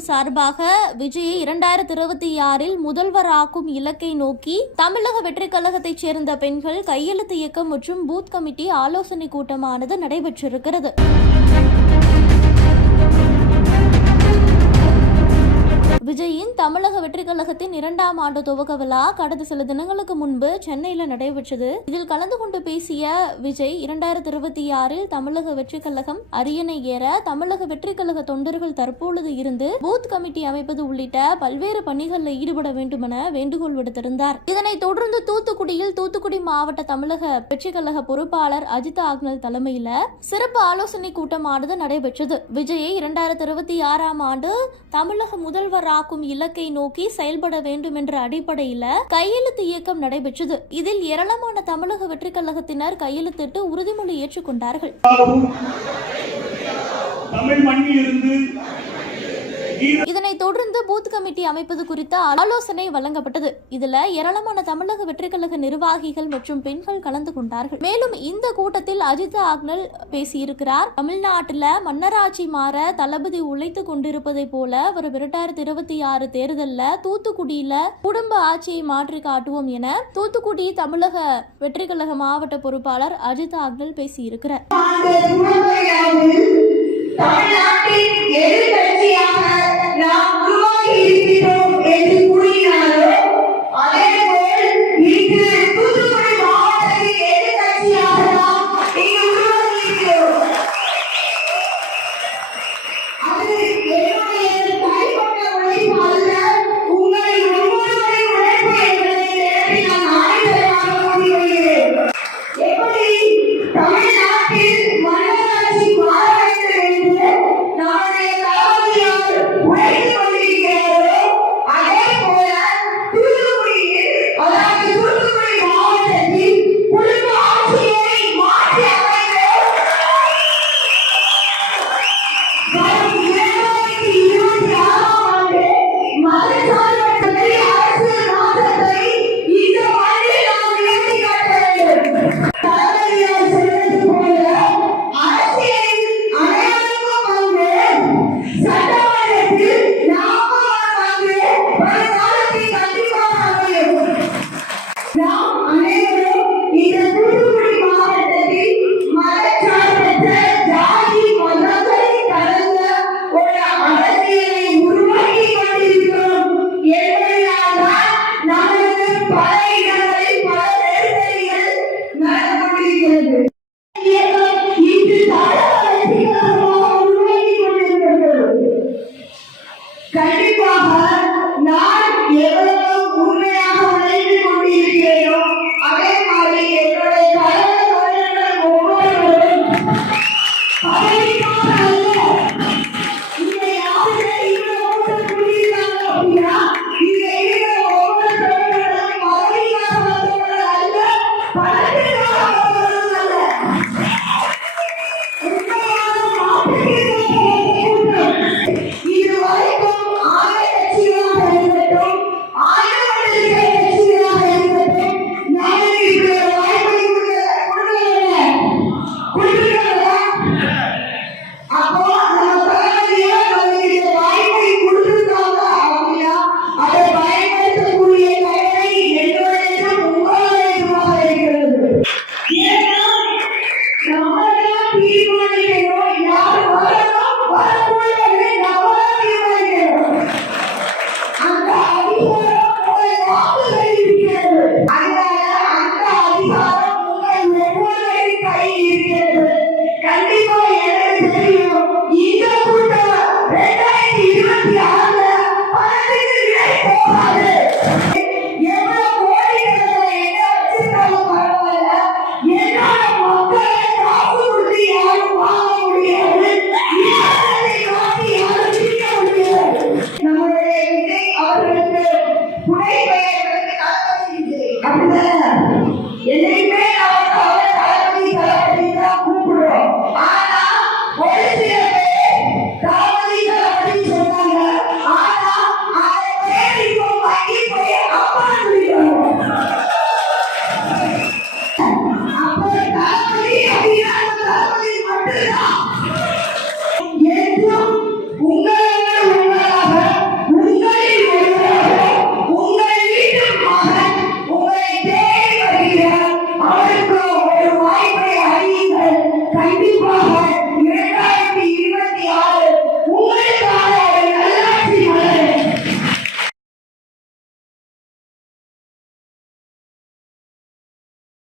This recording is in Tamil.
கழகம் சார்பாக விஜயை 2026 முதல்வராக்கும் இலக்கை நோக்கி தமிழக வெற்றிக் கழகத்தைச் சேர்ந்த பெண்கள் கையெழுத்து இயக்கம் மற்றும் பூத் கமிட்டி ஆலோசனை கூட்டமானது நடைபெற்றிருக்கிறது. விஜயின் தமிழக வெற்றிக் கழகத்தின் 2ஆம் ஆண்டு துவக்க விழா கடந்த சில தினங்களுக்கு முன்பு சென்னையில் நடைபெற்றது. இதில் கலந்து கொண்டு பேசிய விஜய் 2026 தமிழக வெற்றிக் கழகம் அரியணை ஏற தமிழக வெற்றிக் கழக தொண்டர்கள் தற்பொழுது இருந்து பூத் கமிட்டி அமைப்பது உள்ளிட்ட பல்வேறு பணிகளில் ஈடுபட வேண்டும் என வேண்டுகோள் விடுத்திருந்தார். இதனைத் தொடர்ந்து தூத்துக்குடியில் தூத்துக்குடி மாவட்ட தமிழக வெற்றிக் கழக பொறுப்பாளர் அஜித் ஆக்னல் தலைமையில சிறப்பு ஆலோசனை கூட்டமானது நடைபெற்றது. விஜயை 2026 ஆண்டு தமிழக முதல்வராக்கும் இலக்கை நோக்கி செயல்பட வேண்டும் என்ற அடிப்படையில் கையெழுத்து இயக்கம் நடைபெற்றது. இதில் ஏராளமான தமிழக வெற்றிக் கழகத்தினர் கையெழுத்திட்டு உறுதிமொழி ஏற்றுக்கொண்டார்கள். இதனைத் தொடர்ந்து பூத் கமிட்டி அமைப்பது குறித்த ஆலோசனை வழங்கப்பட்டது. இதுல ஏராளமான தமிழக வெற்றிக் கழக நிர்வாகிகள் மற்றும் பெண்கள் கலந்து கொண்டார்கள். மேலும் இந்த கூட்டத்தில் அஜித் ஆக்னல் பேசியிருக்கிறார். தமிழ்நாட்டில் மன்னராட்சி மாற தளபதி உழைத்து கொண்டிருப்பதை போல வரும் 2026 தேர்தலில் தூத்துக்குடியில குடும்ப ஆட்சியை மாற்றி காட்டுவோம் என தூத்துக்குடி தமிழக வெற்றிக் கழக மாவட்ட பொறுப்பாளர் அஜித் ஆக்னல் பேசியிருக்கிறார்.